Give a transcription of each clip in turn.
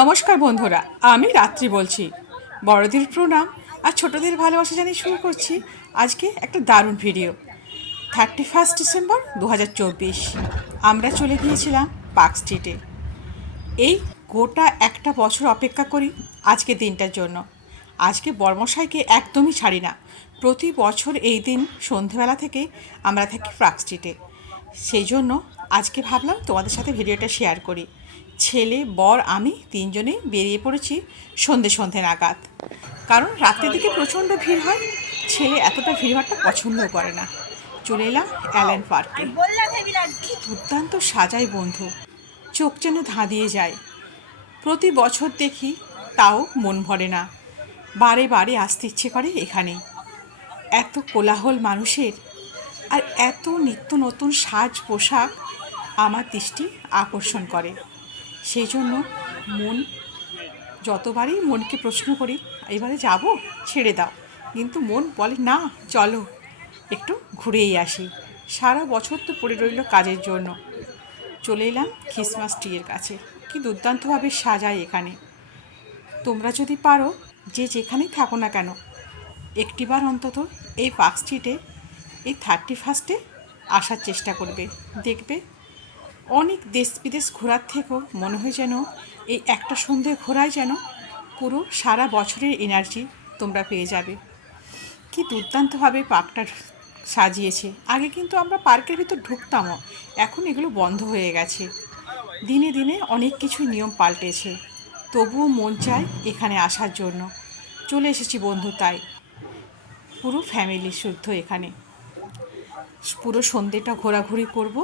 নমস্কার বন্ধুরা, আমি রাত্রি বলছি। বড়দের প্রণাম আর ছোটদের ভালোবাসা জানিয়ে শুরু করছি আজকে একটা দারুণ ভিডিও। থার্টি ফার্স্ট ডিসেম্বর দু হাজার চব্বিশ, আমরা চলে গিয়েছিলাম পার্ক স্ট্রিটে। এই গোটা একটা বছর অপেক্ষা করি আজকে দিনটার জন্য। আজকে বর্মশাইকে একদমই ছাড়ি না। প্রতি বছর এই দিন সন্ধেবেলা থেকে আমরা থাকি পার্ক স্ট্রিটে। সেই জন্য আজকে ভাবলাম তোমাদের সাথে ভিডিওটা শেয়ার করি। ছেলে, বর, আমি তিনজনেই বেরিয়ে পড়েছি সন্ধে সন্ধে নাগাদ। কারণ রাতের দিকে প্রচণ্ড ভিড় হয়, ছেলে এতটা ভিড় ভিড়ভাড়টা পছন্দ করে না। চলে এলাম অ্যালেন পার্কে। কি দুর্দান্ত সাজাই বন্ধু। চোখ যেন ধাঁধিয়ে যায়। প্রতি বছর দেখি তাও মন ভরে না। বারে বারে আসতে ইচ্ছে করে এখানে। এত কোলাহল মানুষের আর এত নিত্য নতুন সাজ পোশাক আমার দৃষ্টি আকর্ষণ করে। সেই জন্য মন, যতবারই মনকে প্রশ্ন করি এবারে যাব? ছেড়ে দাও। কিন্তু মন বলে, না, চলো, একটু ঘুরেই আসি। সারা বছর তো পড়ে রইল কাজের জন্য। চলে এলাম খ্রিসমাস ট্রিয়ের কাছে। কি দুর্দান্তভাবে সাজায় এখানে। তোমরা যদি পারো, যে যেখানেই থাকো না কেন, একটিবার অন্তত এই পার্ক স্ট্রিটে এই থার্টি ফার্স্টে আসার চেষ্টা করবে। দেখবে অনেক দেশ বিদেশ ঘোরার থেকেও মনে হয় যেন এই একটা সন্ধে ঘোরায় যেন পুরো সারা বছরের এনার্জি তোমরা পেয়ে যাবে। কি দুর্দান্তভাবে পার্কটা সাজিয়েছে। আগে কিন্তু আমরা পার্কের ভিতর ঢুকতামও, এখন এগুলো বন্ধ হয়ে গেছে। দিনে দিনে অনেক কিছু নিয়ম পাল্টেছে। তবুও মন চায় এখানে আসার জন্য। চলে এসেছি বন্ধু, তাই। পুরো ফ্যামিলি শুদ্ধ এখানে। পুরো সন্ধেটা ঘোরাঘুরি করব।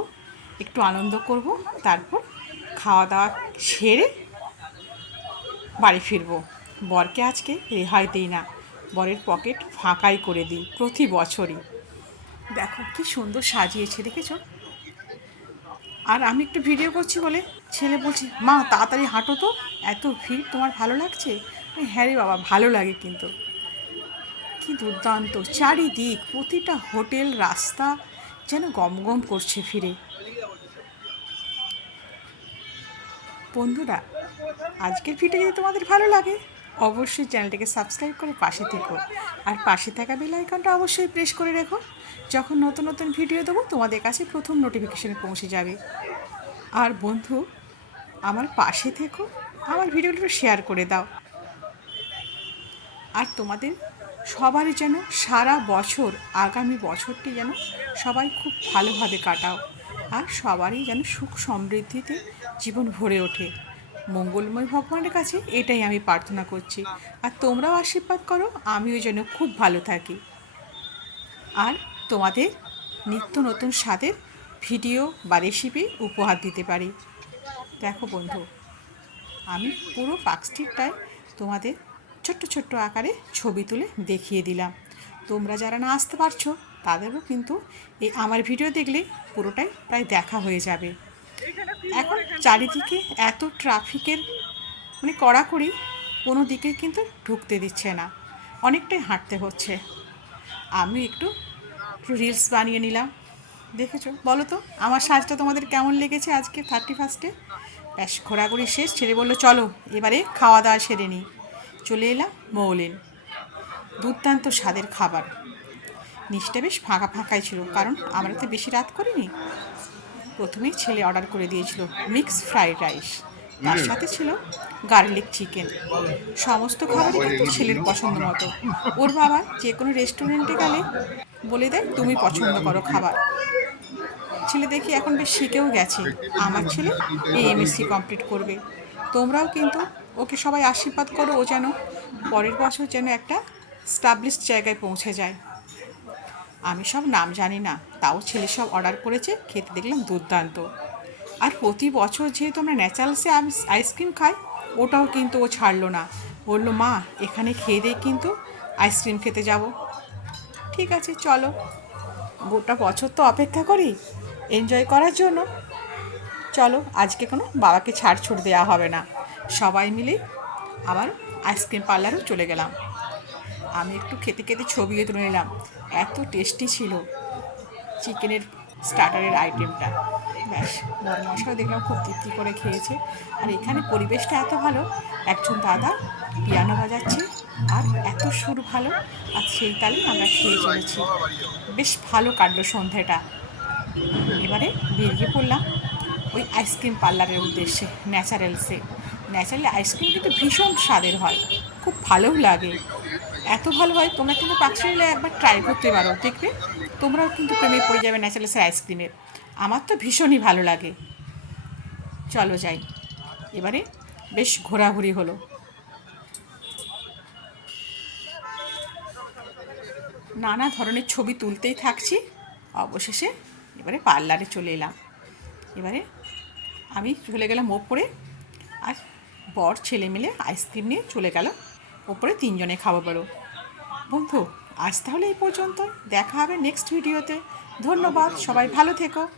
একটু আনন্দ করব, তারপর খাওয়া দাওয়া সেরে বাড়ি ফিরবো। বরকে আজকে রেহাই দিই না, বরের পকেট ফাঁকাই করে দিই প্রতি বছরই। দেখো কি সুন্দর সাজিয়েছে, দেখেছ? আর আমি একটু ভিডিও করছি বলে ছেলে বলছে, মা, তাড়াতাড়ি হাঁটো তো, এত ভিড় তোমার ভালো লাগছে? হ্যাঁ রে বাবা, ভালো লাগে কিন্তু। কি দুর্দান্ত, চারিদিক প্রতিটা হোটেল রাস্তা যেন গম গম করছে ফিরে। বন্ধুরা, আজকের ভিডিও যদি তোমাদের ভালো লাগে, অবশ্যই চ্যানেলটিকে সাবস্ক্রাইব করে পাশে থেকো। আর পাশে থাকা বেল আইকনটা অবশ্যই প্রেস করে রেখো। যখন নতুন নতুন ভিডিও দেবো, তোমাদের কাছে প্রথম নোটিফিকেশানে পৌঁছে যাবে। আর বন্ধু, আমার পাশে থেকো, আমার ভিডিওটা শেয়ার করে দাও। আর তোমাদের সবারই যেন সারা বছর, আগামী বছরটি যেন সবাই খুব ভালোভাবে কাটাও। আর সবারই যেন সুখ সমৃদ্ধিতে জীবন ভরে ওঠে। মঙ্গলময় ভগবানের কাছে এটাই আমি প্রার্থনা করছি। আর তোমরাও আশীর্বাদ করো, আমিও যেন খুব ভালো থাকি। আর তোমাদের নিত্য নতুন স্বাদের ভিডিও বা রেসিপি উপহার দিতে পারি। দেখো বন্ধু, আমি পুরো পার্কস্ট্রিটটায় তোমাদের ছোট্ট ছোট্ট আকারে ছবি তুলে দেখিয়ে দিলাম। তোমরা যারা না আসতে পারছ তাদেরও কিন্তু এই আমার ভিডিও দেখলে পুরোটাই প্রায় দেখা হয়ে যাবে। এখন চারিদিকে এত ট্রাফিকের মানে কড়াকড়ি কোনো দিকে কিন্তু ঢুকতে দিচ্ছে না। অনেকটাই হাঁটতে হচ্ছে। আমি একটু একটু রিলস বানিয়ে নিলাম। দেখেছ? বলো তো আমার সাজটা তোমাদের কেমন লেগেছে আজকে থার্টি ফার্স্টে ব্যাস ঘোরাঘুরি শেষ। ছেলে বলল চলো এবারে খাওয়া দাওয়া সেরে নিই চলে এলাম মৌলিন। দুর্দান্ত স্বাদের খাবার। নিচটা বেশ ফাঁকা ফাঁকাই ছিল কারণ আমরা তো বেশি রাত করিনি। প্রথমেই ছেলে অর্ডার করে দিয়েছিল মিক্স ফ্রাইড রাইস তার সাথে ছিল গার্লিক চিকেন সমস্ত খাবারই কিন্তু ছেলের পছন্দ মতো। ওর বাবা যে কোনো রেস্টুরেন্টে গেলে বলে দেয় তুমি পছন্দ করো খাবার। ছেলে দেখি এখন বেশ শিখেও গেছে আমার ছেলে এই এমএসসি কমপ্লিট করবে। তোমরাও কিন্তু ওকে সবাই আশীর্বাদ করো ও যেন পরের বছর যেন একটা স্টাবলিশড জায়গায় পৌঁছে যায়। আমি সব নাম জানি না, তাও ছেলে সব অর্ডার করেছে, খেতে দেখলাম দুর্দান্ত। আর প্রতি বছর যেহেতু আমরা ন্যাচারালসে আইসক্রিম খাই, ওটাও কিন্তু ও ছাড়লো না। বলল, মা, এখানে খেয়ে দিয়ে কিন্তু আইসক্রিম খেতে যাব। ঠিক আছে, চলো। গোটা বছর তো অপেক্ষা করি এনজয় করার জন্য। চলো, আজকে কোনো বাবাকে ছাড় ছুট দেওয়া হবে না। সবাই মিলে আবার আইসক্রিম পার্লারেও চলে গেলাম। আমি একটু খেতে খেতে ছবিও তুলে নিলাম। এত টেস্টি ছিল চিকেনের স্টার্টারের আইটেমটা ব্যাস বড় মশাও দেখলাম খুব তৃপ্তি করে খেয়েছে। আর এখানে পরিবেশটা এত ভালো, একজন দাদা পিয়ানো বাজাচ্ছে আর এত সুর ভালো, আর সেই তালেই আমরা খেয়ে চলেছি। বেশ ভালো কাটলো সন্ধ্যাটা। এবারে বেরিয়ে পড়লাম ওই আইসক্রিম পার্লারের উদ্দেশ্যে ন্যাচারালসে ন্যাচারাল আইসক্রিম কিন্তু ভীষণ স্বাদের হয়, খুব ভালোও লাগে। এত ভালো হয়, তোমরা কিন্তু পাকশালে একবার ট্রাই করতে পারো, দেখবে? তোমরাও কিন্তু প্রেমে পড়ে যাবে ন্যাচারালসের আইসক্রিমের আমার তো ভীষণই ভালো লাগে। চলো যাই। এবারে বেশ ঘোরাঘুরি হলো। নানা ধরনের ছবি তুলতেই থাকছি। অবশেষে এবারে পার্লারে চলে এলাম। এবারে আমি চলে গেলাম ওপরে আর বর ছেলে মিলে আইসক্রিম নিয়ে চলে গেল। ওপরে তিনজনে খাব বলো। বন্ধু আজ তাহলে এই পর্যন্ত দেখা হবে নেক্সট ভিডিওতে ধন্যবাদ সবাই ভালো থেকো।